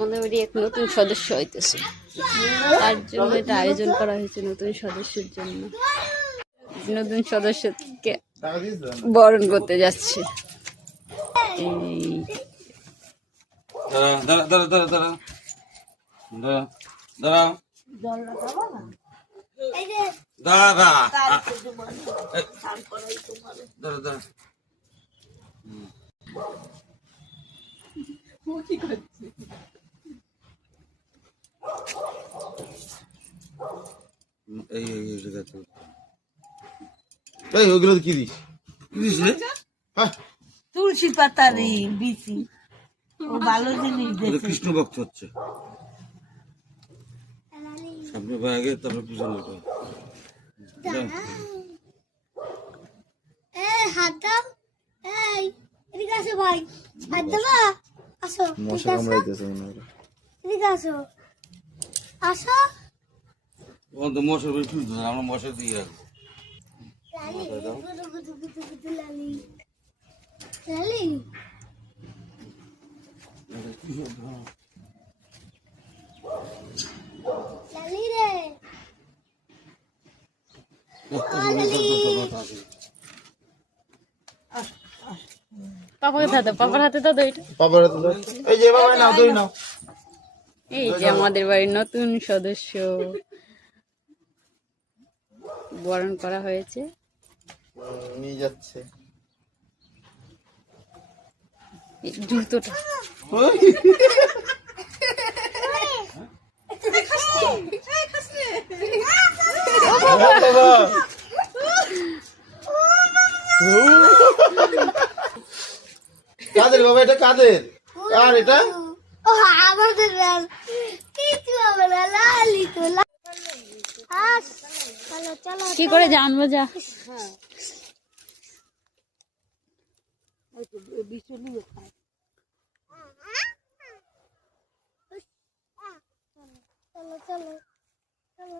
আমাদের বাড়ি এক নতুন সদস্য হইতেছে, তার জন্য এটা আয়োজন করা হয়েছে নতুন সদস্যের জন্য। নতুন সদস্যকে বরণ করতে যাচ্ছে। ওইগুলো কি দিস তুলসী পাতার বিচি, ও ভালো জিনিস দেখে। কৃষ্ণ ভক্ত হচ্ছে সামনে ভাই আগে, তারপর পিছনে হাত দাও। এই এদিকে আসো ভাই, হাত দেবা। আসো, মশা কামড়াইতেছে মনে হয়। এদিকে আসো, আসো। ও তো মশার বেশি তুলতে, আমরা মশা দিয়ে রাখবো। লালি গুদু গুদু গুদু গুদু লালি লালি। লালি রে, পাপাকে দাও, পাপার হাতে দাও এটা। পাপার হাতে দাও। এই যে বাবা নাও, ধরে নাও। এই যে আমাদের বাড়ির নতুন সদস্য বরণ করা হয়েছে। নিয়ে যাচ্ছে এই জুতোটা কাদের বাবা, এটা কাদের? আর এটা ও আমাদের কিছু হবে না। লালি তো চলো চলো। কি করে জানবো? যা চলো চলো।